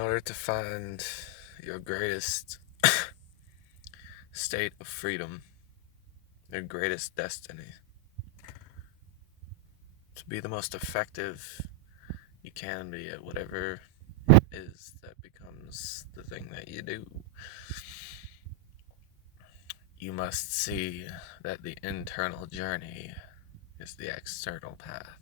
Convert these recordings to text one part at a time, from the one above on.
order to find your greatest state of freedom, your greatest destiny, to be the most effective you can be at whatever it is that becomes the thing that you do, you must see that the internal journey is the external path.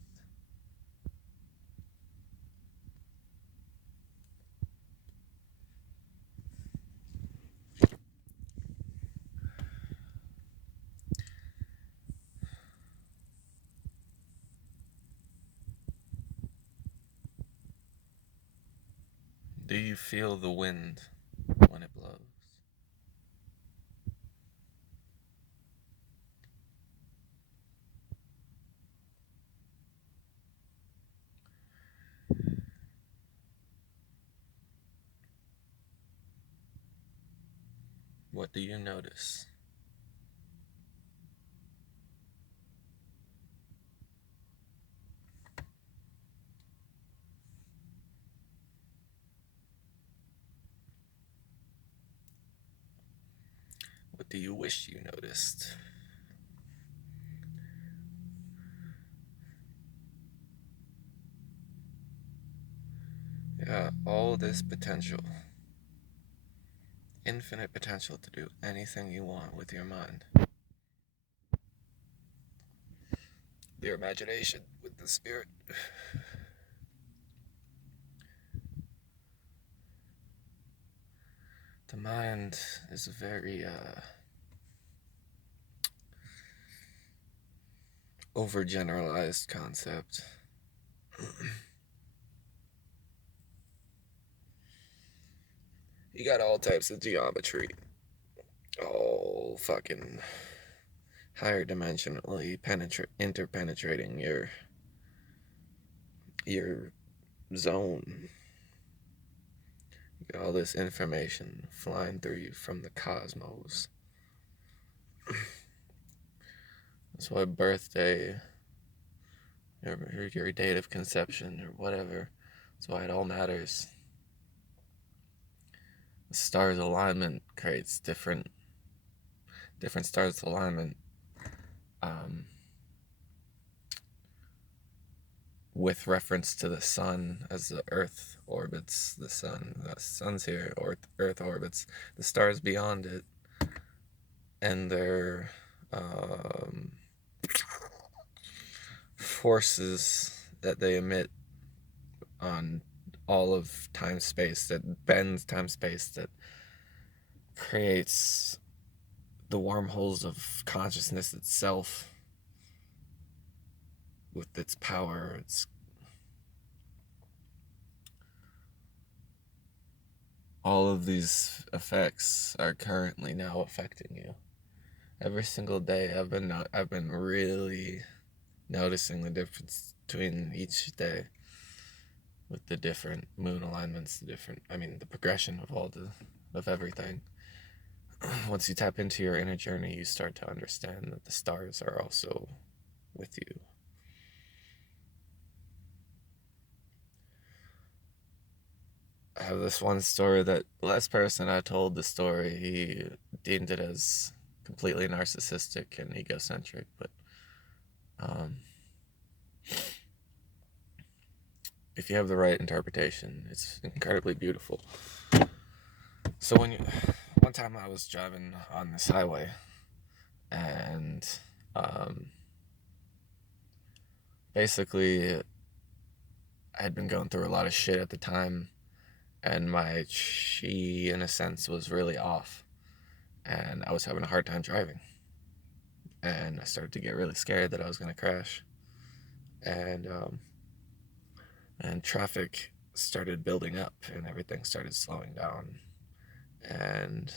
Do you feel the wind when it blows? What do you notice? What do you wish you noticed? Yeah, all this potential, infinite potential to do anything you want with your mind. Your imagination with the spirit. The mind is a very overgeneralized concept. You got all types of geometry, all fucking higher dimensionally interpenetrating your zone. You got all this information flying through you from the cosmos. That's why birthday, your date of conception, or whatever, that's why it all matters. The stars' alignment creates different stars' alignment with reference to the sun. As the earth orbits the sun's here, or earth orbits the stars beyond it, and their forces that they emit on all of time space, that bends time space, that creates the wormholes of consciousness itself with its power. All of these effects are currently now affecting you. Every single day I've been really noticing the difference between each day, with the different moon alignments, the progression of everything. Once you tap into your inner journey, you start to understand that the stars are also with you. I have this one story that the last person I told the story, he deemed it as completely narcissistic and egocentric, but if you have the right interpretation, it's incredibly beautiful. So one time I was driving on this highway, and basically I had been going through a lot of shit at the time, and my chi, in a sense, was really off, and I was having a hard time driving, and I started to get really scared that I was going to crash, and traffic started building up, and everything started slowing down, and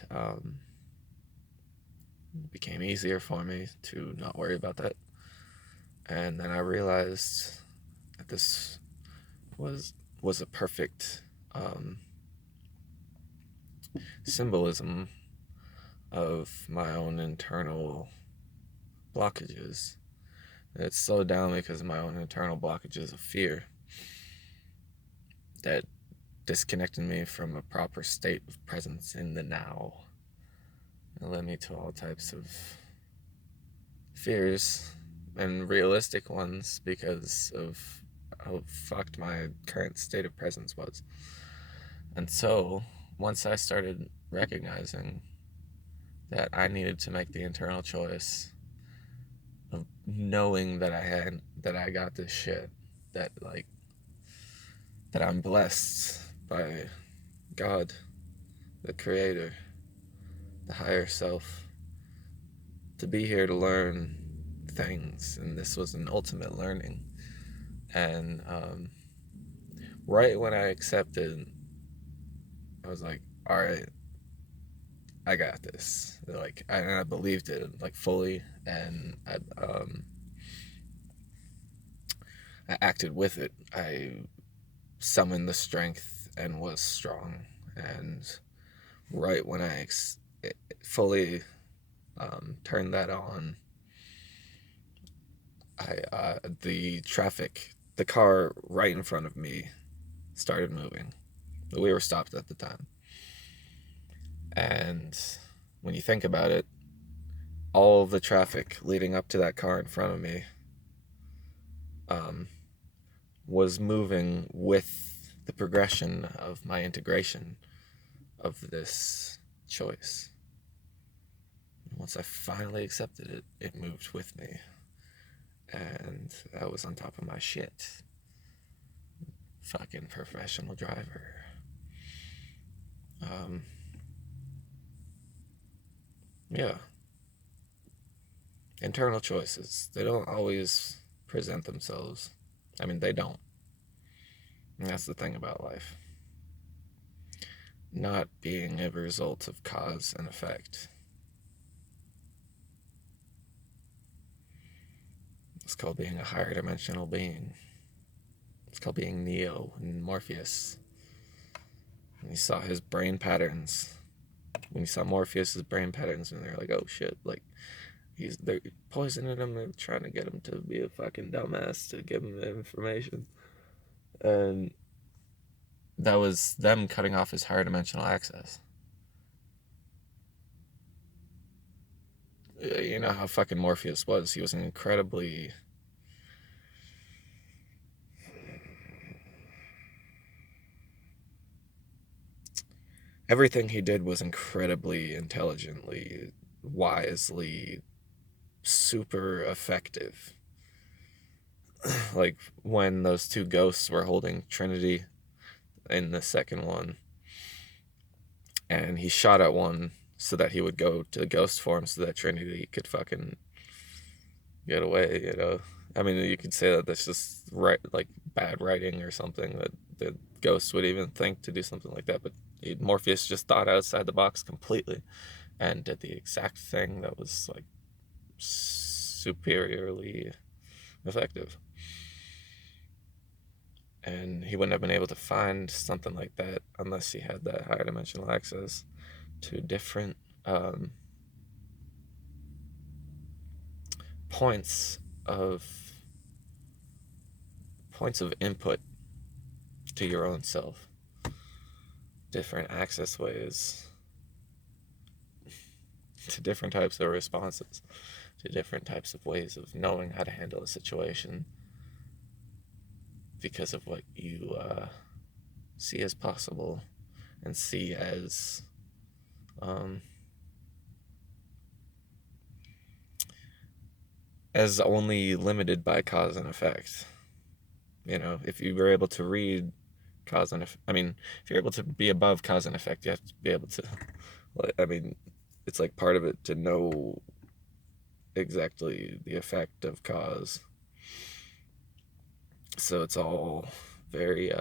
it became easier for me to not worry about that. And then I realized that this was a perfect symbolism of my own internal blockages. It slowed down because of my own internal blockages of fear that disconnected me from a proper state of presence in the now. It led me to all types of fears and realistic ones because of how fucked my current state of presence was. And so, once I started recognizing that I needed to make the internal choice of knowing that I got this shit, that that I'm blessed by God, the creator, the higher self, to be here to learn things, and this was an ultimate learning. And right when I accepted, I was like, all right, I got this. I believed it fully, and I acted with it. I summoned the strength and was strong. And right when I fully turned that on, the car right in front of me started moving. We were stopped at the time. And when you think about it, all of the traffic leading up to that car in front of me was moving with the progression of my integration of this choice. Once I finally accepted it, it moved with me. And I was on top of my shit. Fucking professional driver. Yeah. Internal choices. They don't always present themselves. I mean, they don't. And that's the thing about life. Not being a result of cause and effect. It's called being a higher dimensional being. It's called being Neo and Morpheus. And you saw his brain patterns. When you saw Morpheus's brain patterns, and they're like, oh shit, they're poisoning him and trying to get him to be a fucking dumbass to give him the information. And that was them cutting off his higher dimensional access. You know how fucking Morpheus was. He was an incredibly... Everything he did was incredibly intelligently, wisely, super effective. Like when those two ghosts were holding Trinity in the second one, and he shot at one so that he would go to ghost form so that Trinity could fucking get away, you know? I mean, you could say that that's just bad writing or something, that the ghost would even think to do something like that, but Morpheus just thought outside the box completely and did the exact thing that was superiorly effective. And he wouldn't have been able to find something like that unless he had that higher dimensional access to different points of input to your own self, different access ways to different types of responses, to different types of ways of knowing how to handle a situation because of what you see as possible and see as only limited by cause and effect. You know, if you were able to read cause and effect, I mean, if you're able to be above cause and effect, you have to be able to, I mean, it's like part of it to know exactly the effect of cause. So it's all very